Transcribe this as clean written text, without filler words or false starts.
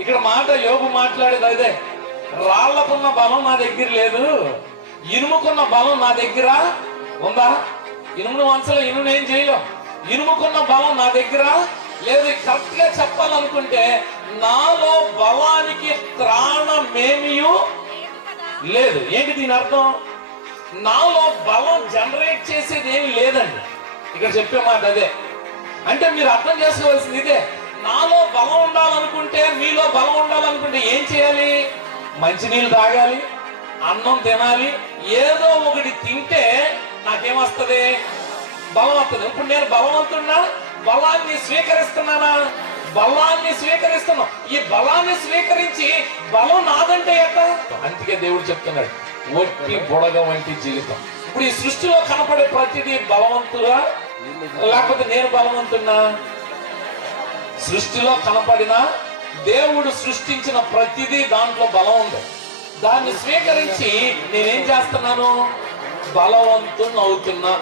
ఇక్కడ మాట యోగు మాట్లాడేది అదే, రాళ్లకున్న బలం నా దగ్గర లేదు, ఇనుముకున్న బలం నా దగ్గర ఉందా? ఇనుమును వంచలో ఇనుము ఏం చేయలేం, ఇనుముకున్న బలం నా దగ్గర లేదు. కరెక్ట్ గా చెప్పాలనుకుంటే నాలో బలానికి త్రాణమేమియు లేదు. ఏంటి దీని అర్థం? నాలో బలం జనరేట్ చేసేది ఏమి లేదండి. ఇక్కడ చెప్పే మాట అదే. అంటే మీరు అర్థం చేసుకోవాల్సింది ఇదే, నాలో బలం ఉండాలనుకుంటే, మీలో బలం ఉండాలనుకుంటే ఏం చేయాలి? మంచినీళ్ళు తాగాలి, అన్నం తినాలి, ఏదో ఒకటి తింటే నాకేమొస్తుంది? బలం వస్తుంది. ఇప్పుడు నేను బలవంతున్నా, బలాన్ని స్వీకరిస్తున్నానా? బలాన్ని స్వీకరిస్తున్నా. ఈ బలాన్ని స్వీకరించి బలం నాదంటే ఎట్ట? అందుకే దేవుడు చెప్తున్నాడు, ఒట్టి బుడగ వంటి జీవితం. ఇప్పుడు ఈ సృష్టిలో కనపడే ప్రతిదీ బలవంతురా లేకపోతే నేను బలవంతున్నా? సృష్టిలో కనపడిన దేవుడు సృష్టించిన ప్రతిదీ దాంట్లో బలం ఉంది. దాన్ని స్వీకరించి నేనేం చేస్తున్నాను? బలవంతుని అవుతున్నా.